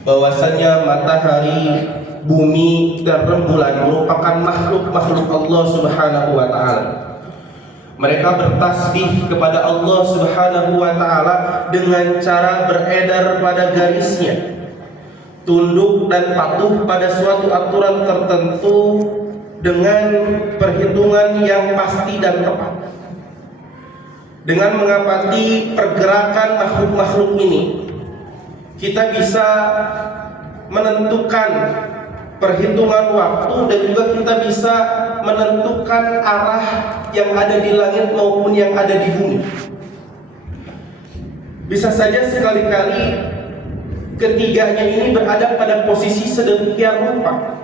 bahwasanya matahari, bumi, dan rembulan merupakan makhluk-makhluk Allah Subhanahu wa Ta'ala. Mereka bertasbih kepada Allah Subhanahu wa Ta'ala dengan cara beredar pada garisnya, tunduk dan patuh pada suatu aturan tertentu dengan perhitungan yang pasti dan tepat. Dengan mengamati pergerakan makhluk-makhluk ini, kita bisa menentukan perhitungan waktu dan juga kita bisa menentukan arah yang ada di langit maupun yang ada di bumi. Bisa saja sekali-kali ketiganya ini berada pada posisi sedemikian rupa.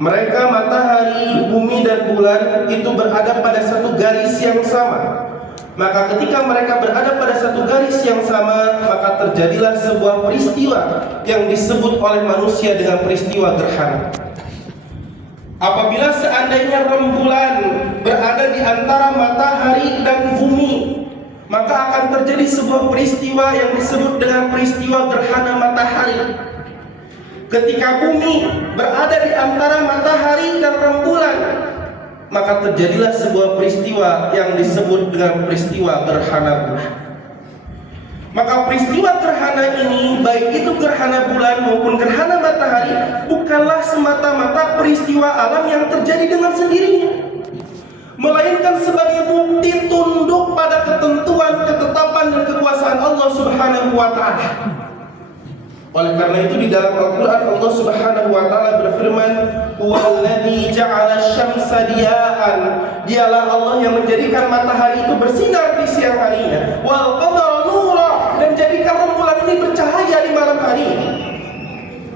Mereka, matahari, bumi, dan bulan itu berada pada satu garis yang sama. Maka ketika mereka berada pada satu garis yang sama, maka terjadilah sebuah peristiwa yang disebut oleh manusia dengan peristiwa gerhana. Apabila seandainya rembulan berada di antara matahari dan bumi, maka akan terjadi sebuah peristiwa yang disebut dengan peristiwa gerhana matahari. Ketika bumi berada di antara matahari dan rembulan, maka terjadilah sebuah peristiwa yang disebut dengan peristiwa gerhana bulan. Maka peristiwa gerhana ini, baik itu gerhana bulan maupun gerhana matahari, bukanlah semata-mata peristiwa alam yang terjadi dengan sendirinya, melainkan sebagai bukti tunduk pada ketentuan, ketetapan, dan kekuasaan Allah Subhanahu wa Ta'ala. Oleh karena itu di dalam Al-Quran Allah Subhanahu wa Ta'ala berfirman, "Huwallazi ja'ala asy-syamsa diya'an." Dialah Allah yang menjadikan matahari itu bersinar di siang harinya, wal qamara nura, dan jadikan rembulan ini bercahaya di malam hari.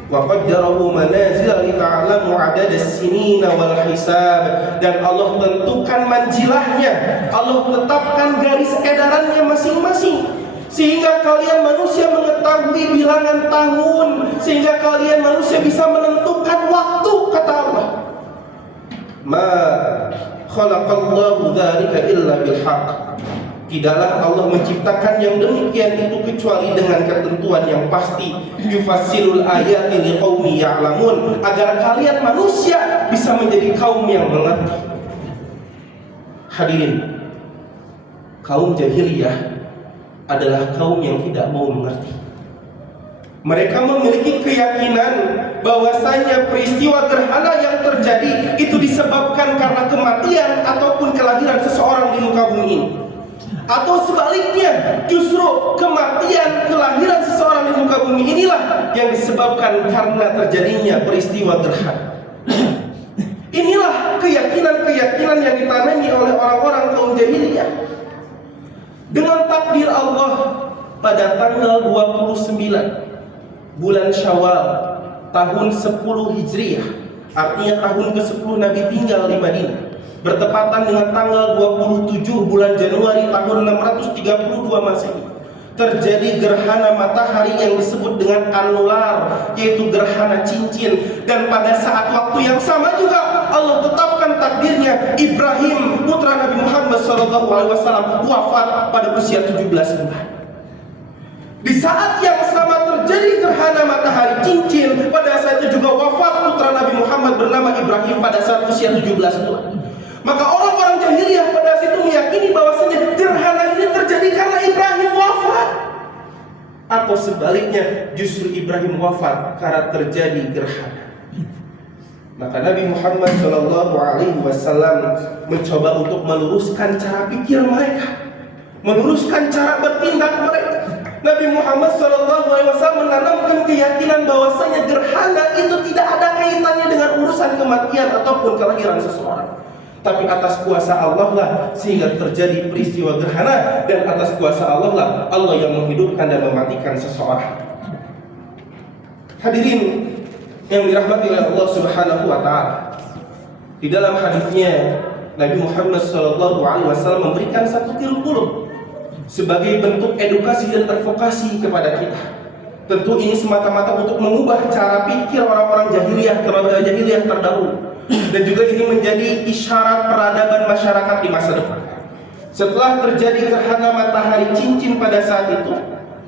Wa qaddarahu manazila li ta'lamu 'adada as-sinina wal hisab, dan Allah tentukan manzilahnya, Allah tetapkan garis edarannya masing-masing, sehingga kalian manusia mengetahui bilangan tahun, sehingga kalian manusia bisa menentukan waktu, kata Allah. Ma khalaqallahu dzalika illa bil haqq. Tidaklah Allah menciptakan yang demikian itu kecuali dengan ketentuan yang pasti. Yufassilul ayati liqaumi ya'lamun, agar kalian manusia bisa menjadi kaum yang mengerti. Hadirin, kaum jahiliyah adalah kaum yang tidak mau mengerti. Mereka memiliki keyakinan bahwasanya peristiwa gerhana yang terjadi itu disebabkan karena kematian ataupun kelahiran seseorang di muka bumi ini. Atau sebaliknya, justru kematian, kelahiran seseorang di muka bumi inilah yang disebabkan karena terjadinya peristiwa gerhana. Inilah keyakinan-keyakinan yang ditanami oleh orang-orang kaum jahiliyah. Dengan takdir Allah, pada tanggal 29 bulan Syawal tahun 10 Hijriah, artinya tahun ke-10 Nabi tinggal di Madinah, bertepatan dengan tanggal 27 bulan Januari tahun 632 Masehi, terjadi gerhana matahari yang disebut dengan anular, yaitu gerhana cincin. Dan pada saat waktu yang sama juga Allah tetapkan takdirnya Ibrahim, putra Nabi Muhammad SAW, wafat pada usia 17 bulan. Di saat yang sama terjadi gerhana matahari cincin, pada saat itu juga wafat putra Nabi Muhammad bernama Ibrahim pada saat usia 17 bulan. Maka orang-orang jahiliyah pada saat itu meyakini bahwasanya gerhana ini terjadi karena Ibrahim wafat, atau sebaliknya justru Ibrahim wafat karena terjadi gerhana. Maka Nabi Muhammad SAW mencoba untuk meluruskan cara pikir mereka, meluruskan cara bertindak mereka. Nabi Muhammad SAW menanamkan keyakinan bahwasanya gerhana itu tidak ada kaitannya dengan urusan kematian ataupun kelahiran seseorang, tapi atas kuasa Allah lah sehingga terjadi peristiwa gerhana, dan atas kuasa Allah lah Allah yang menghidupkan dan mematikan seseorang. Hadirin yang dirahmati oleh Allah Subhanahu wa taala. Di dalam hadisnya Nabi Muhammad SAW memberikan satu kurikulum sebagai bentuk edukasi dan advokasi kepada kita. Tentu ini semata-mata untuk mengubah cara pikir orang-orang jahiliyah terdahulu, dan juga ini menjadi isyarat peradaban masyarakat di masa depan. Setelah terjadi gerhana matahari cincin pada saat itu,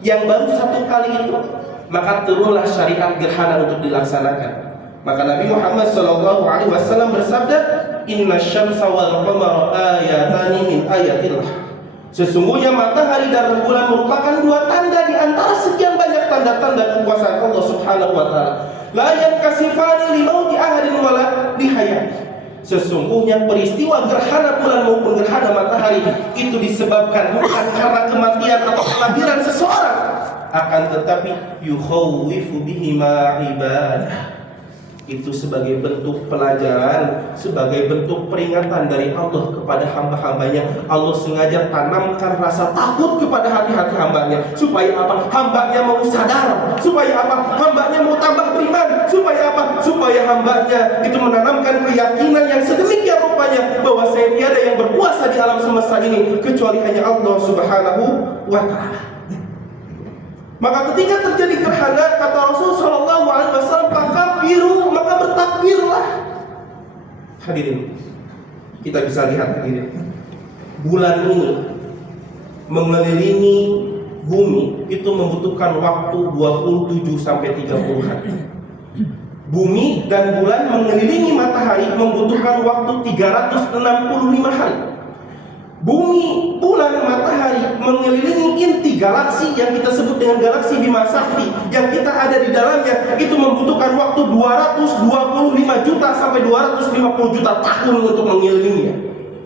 yang baru satu kali itu, maka turunlah syariat gerhana untuk dilaksanakan. Maka Nabi Muhammad SAW bersabda, Inna syamsa wal qamara ayatani min ayatillah. Sesungguhnya matahari dan rembulan merupakan dua tanda di antara sekian banyak tanda-tanda kekuasaan Allah Subhanahu wa taala. La yankasifani li mauti ahadin wala li hayati. Sesungguhnya peristiwa gerhana bulan maupun gerhana matahari itu disebabkan bukan karena kematian atau kelahiran seseorang, akan tetapi yukhawwifu bihima ibadah. Itu sebagai bentuk pelajaran, sebagai bentuk peringatan dari Allah kepada hamba-hambanya. Allah sengaja tanamkan rasa takut kepada hati-hati hambanya. Supaya apa? Hambanya mau sadar. Supaya apa? Hambanya mau tambah beriman. Supaya apa? Supaya hambanya itu menanamkan keyakinan yang sedemikian rupanya bahwa saya tiada yang berkuasa di alam semesta ini kecuali hanya Allah Subhanahu wa ta'ala. Maka ketika terjadi gerhana, kata Rasul Shallallahu Alaihi Wasallam, maka bertakbirlah. Hadirin, kita bisa lihat hadirin, bulan ini mengelilingi bumi itu membutuhkan waktu 27 sampai 30 hari. Bumi dan bulan mengelilingi matahari membutuhkan waktu 365 hari. Bumi, bulan, matahari mengelilingi inti galaksi yang kita sebut dengan galaksi Bima Sakti yang kita ada di dalamnya, itu membutuhkan waktu 225 juta sampai 250 juta tahun untuk mengelilinginya.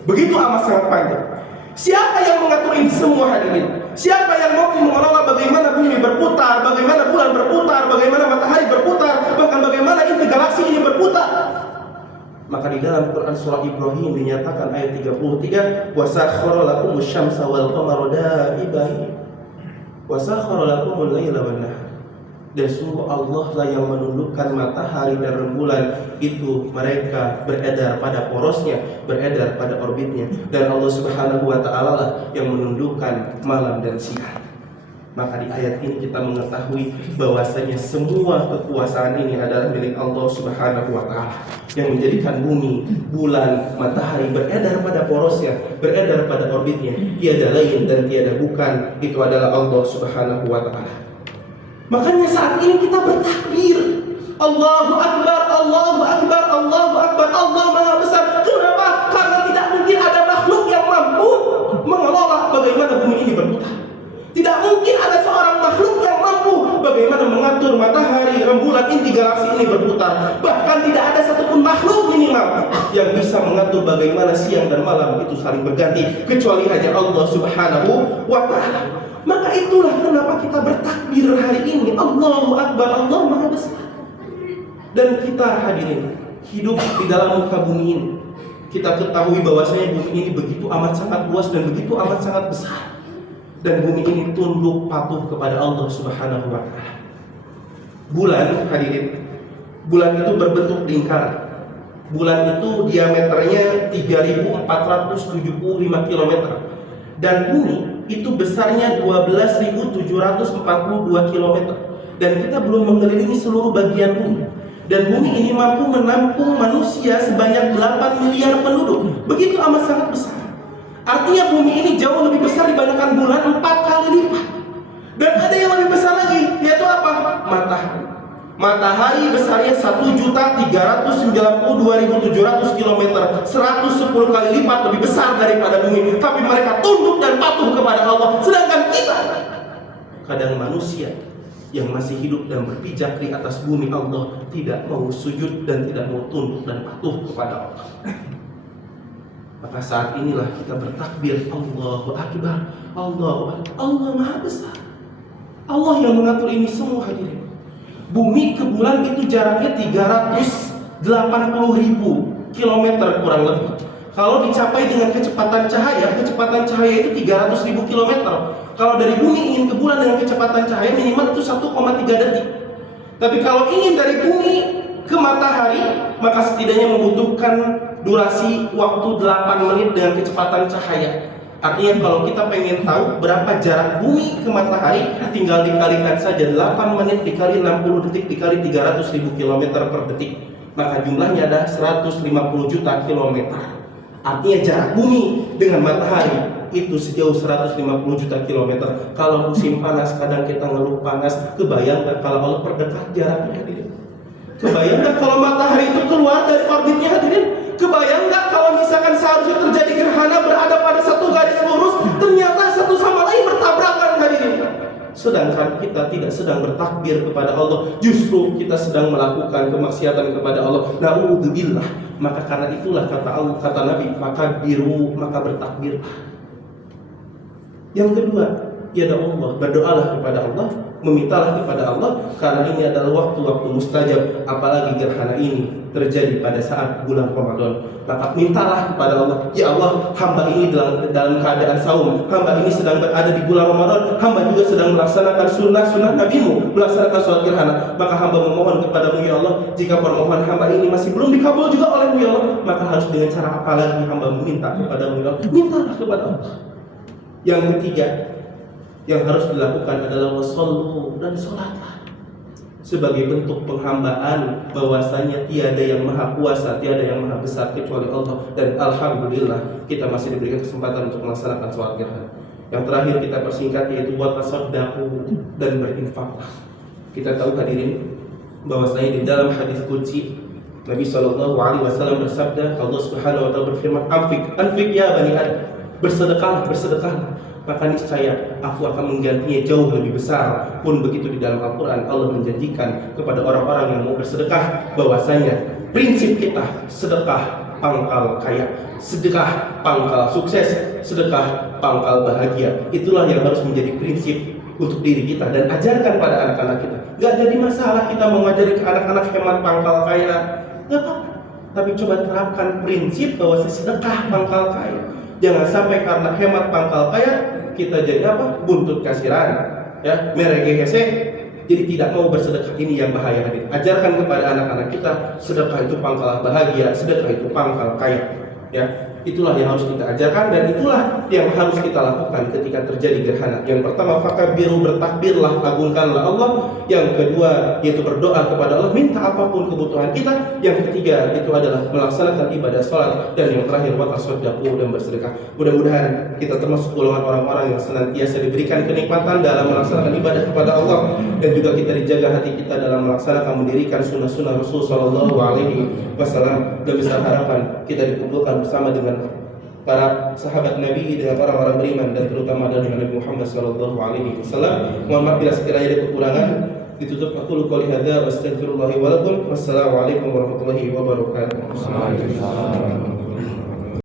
Begitu amat sangat panjang. Siapa yang mengatur ini semua hadirin? Siapa yang mau mengelola bagaimana bumi berputar, bagaimana bulan berputar, bagaimana matahari berputar, bahkan bagaimana inti galaksi ini berputar? Maka di dalam Quran surah Ibrahim dinyatakan ayat 33, wa sakhkhara lakumus syamsa wal qamara da'ibain wa sakhkhara lakumul laila wan nahar. Dan sungguh Allah lah yang menundukkan matahari dan rembulan itu mereka beredar pada porosnya, beredar pada orbitnya, dan Allah Subhanahu wa taala lah yang menundukkan malam dan siang. Maka di ayat ini kita mengetahui bahwasanya semua kekuasaan ini adalah milik Allah Subhanahu wa taala yang menjadikan bumi, bulan, matahari beredar pada porosnya, beredar pada orbitnya. Tiada lain dan tiada bukan, itu adalah Allah Subhanahu wa taala. Makanya saat ini kita bertakbir, Allahu Akbar, Allahu Akbar, Allahu Akbar, Allah Maha Besar. Kenapa? Karena tidak mungkin ada makhluk yang mampu mengelola bagaimana bumi ini berputar. Tidak mungkin ada seorang makhluk yang mampu bagaimana mengatur matahari, rembulan, inti galaksi ini berputar. Bahkan tidak ada satupun makhluk minimal yang bisa mengatur bagaimana siang dan malam itu saling berganti kecuali hanya Allah Subhanahu wa ta'ala. Maka itulah kenapa kita bertakbir hari ini, Allahu Akbar, Allah Maha Besar. Dan kita hadirin hidup di dalam muka bumi ini, kita ketahui bahwasanya bumi ini begitu amat sangat luas dan begitu amat sangat besar. Dan bumi ini tunduk patuh kepada Allah Subhanahu wa ta'ala. Bulan hadirin, bulan itu berbentuk lingkaran. Bulan itu diameternya 3.475 km dan bumi itu besarnya 12.742 km. Dan kita belum mengelilingi seluruh bagian bumi. Dan bumi ini mampu menampung manusia sebanyak 8 miliar penduduk. Begitu amat sangat besar. Artinya bumi ini jauh lebih besar dibandingkan bulan 4 kali lipat. Dan ada yang lebih besar lagi, yaitu apa? Matahari. Matahari besarnya 1.392.700 km, 110 kali lipat lebih besar daripada bumi. Tapi mereka tunduk dan patuh kepada Allah. Sedangkan kita, kadang manusia yang masih hidup dan berpijak di atas bumi Allah, tidak mau sujud dan tidak mau tunduk dan patuh kepada Allah. Maka saat inilah kita bertakbir, Allahu Akbar, Allahu Akbar, Allah Maha Besar. Allah yang mengatur ini semua hadirin. Bumi ke bulan itu jaraknya 380.000 km kurang lebih. Kalau dicapai dengan kecepatan cahaya itu 300.000 km. Kalau dari bumi ingin ke bulan dengan kecepatan cahaya minimal itu 1,3 detik. Tapi kalau ingin dari bumi ke matahari, maka setidaknya membutuhkan durasi waktu 8 menit dengan kecepatan cahaya. Artinya kalau kita pengen tahu berapa jarak bumi ke matahari, tinggal dikalikan saja 8 menit dikali 60 detik dikali 300.000 km per detik. Maka jumlahnya ada 150 juta kilometer. Artinya jarak bumi dengan matahari itu sejauh 150 juta kilometer. Kalau musim panas kadang kita ngeluh panas, kebayang nggak kalau Allah perdekat jaraknya hadirin? Kebayang nggak kalau matahari itu keluar dari orbitnya hadirin? Kebayang nggak kalau misalkan seharusnya terjadi gerhana berada pada satu garis lurus, ternyata satu sama lain bertabrakan hadirin? Sedangkan kita tidak sedang bertakbir kepada Allah, justru kita sedang melakukan kemaksiatan kepada Allah. Na'udzubillah. Maka karena itulah kata Allah, kata Nabi, maka biru, maka bertakbir. Yang kedua, ya Allah, berdoalah kepada Allah, memintalah kepada Allah, karena ini adalah waktu-waktu mustajab. Apalagi gerhana ini terjadi pada saat bulan Ramadan. Maka mintalah kepada Allah, ya Allah, hamba ini dalam keadaan saum, hamba ini sedang berada di bulan Ramadan, hamba juga sedang melaksanakan sunnah-sunnah Nabimu, melaksanakan sholat gerhana. Maka hamba memohon kepadamu ya Allah, jika permohonan hamba ini masih belum dikabul juga olehmu ya Allah, maka harus dengan cara apa lagi hamba meminta kepadamu ya Allah? Mintalah kepada Allah. Yang ketiga yang harus dilakukan adalah wassallu, dan sholatlah sebagai bentuk penghambaan bahwasanya tiada yang maha kuasa, tiada yang maha besar kecuali Allah. Dan alhamdulillah kita masih diberikan kesempatan untuk melaksanakan sholat gerhana. Yang terakhir kita persingkat yaitu watasaddaqu, dan berinfaklah. Kita tahu hadirin bahwasanya di dalam hadis qudsi Nabi SAW bersabda, Allah Subhanahu wa taala berfirman, anfik ya bani Adam, bersedekahlah, maka niscaya aku akan menggantinya jauh lebih besar. Pun begitu di dalam Al-Quran Allah menjanjikan kepada orang-orang yang mau bersedekah bahwasanya prinsip kita sedekah pangkal kaya, sedekah pangkal sukses, sedekah pangkal bahagia. Itulah yang harus menjadi prinsip untuk diri kita dan ajarkan pada anak-anak kita. Gak jadi masalah kita mengajari ke anak-anak hemat pangkal kaya, gak apa-apa. Tapi coba terapkan prinsip bahwa sedekah pangkal kaya. Jangan sampai karena hemat pangkal kaya kita jadi apa? Buntut kasiran, ya, merege hese. Jadi tidak mau bersedekah, ini yang bahaya hadir. Ajarkan kepada anak-anak kita sedekah itu pangkal bahagia, sedekah itu pangkal kaya, ya. Itulah yang harus kita ajarkan dan itulah yang harus kita lakukan ketika terjadi gerhana. Yang pertama, fakabbiru, bertakbirlah, agungkanlah Allah. Yang kedua, yaitu berdoa kepada Allah, minta apapun kebutuhan kita. Yang ketiga, itu adalah melaksanakan ibadah sholat. Dan yang terakhir, watasaddaqu, dan bersedekah. Mudah-mudahan kita termasuk golongan orang-orang yang senantiasa diberikan kenikmatan dalam melaksanakan ibadah kepada Allah, dan juga kita dijaga hati kita dalam melaksanakan mendirikan sunnah-sunnah Rasul Sallallahu Alaihi Wasallam. Dan besar harapan kita dikumpulkan bersama dengan para sahabat Nabi, dengan orang-orang beriman, dan terutama dengan Nabi Muhammad sallallahu alaihi wasallam. Mohon maaf bila sekiranya ada kekurangan. Ditutup aku qouli hadza wa astaghfirullahi wa lakum. Wassalamu alaikum warahmatullahi wabarakatuh.